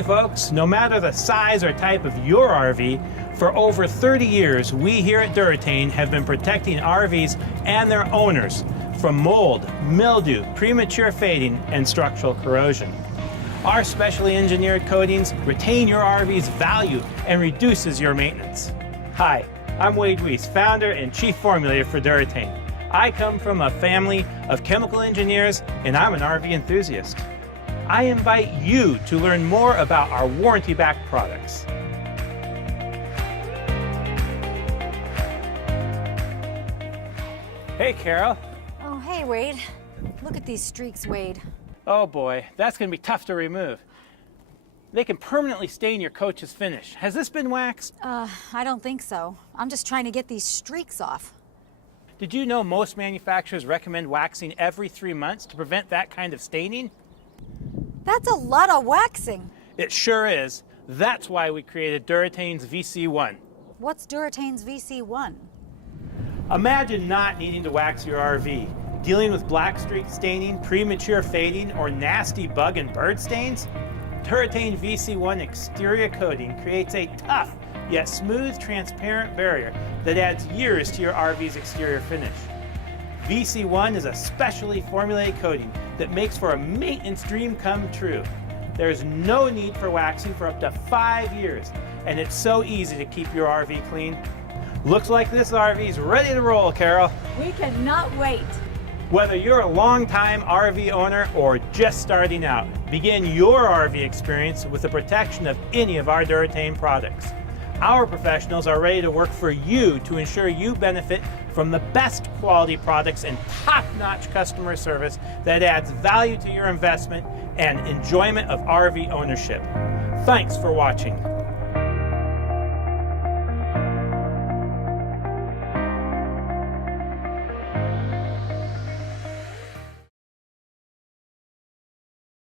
Hey folks, no matter the size or type of your RV, for over 30 years we here at Duratain have been protecting RVs and their owners from mold, mildew, premature fading, and structural corrosion. Our specially engineered coatings retain your RV's value and reduces your maintenance. Hi, I'm Wade Weiss, founder and chief formulator for Duratain. I come from a family of chemical engineers and I'm an RV enthusiast. I invite you to learn more about our warranty-backed products. Hey, Carol. Oh, hey, Wade. Look at these streaks, Wade. Oh boy, that's going to be tough to remove. They can permanently stain your coach's finish. Has this been waxed? I don't think so. I'm just trying to get these streaks off. Did you know most manufacturers recommend waxing every 3 months to prevent that kind of staining? That's a lot of waxing. It sure is. That's why we created Duratain's VC1. What's Duratain's VC1? Imagine not needing to wax your RV, dealing with black streak staining, premature fading, or nasty bug and bird stains. Duratain VC1 exterior coating creates a tough yet smooth, transparent barrier that adds years to your RV's exterior finish. VC1 is a specially formulated coating that makes for a maintenance dream come true. There's no need for waxing for up to 5 years, and it's so easy to keep your RV clean. Looks like this RV's ready to roll, Carol. We cannot wait. Whether you're a long-time RV owner or just starting out, begin your RV experience with the protection of any of our Duratain products. Our professionals are ready to work for you to ensure you benefit from the best quality products and top-notch customer service that adds value to your investment and enjoyment of RV ownership. Thanks for watching.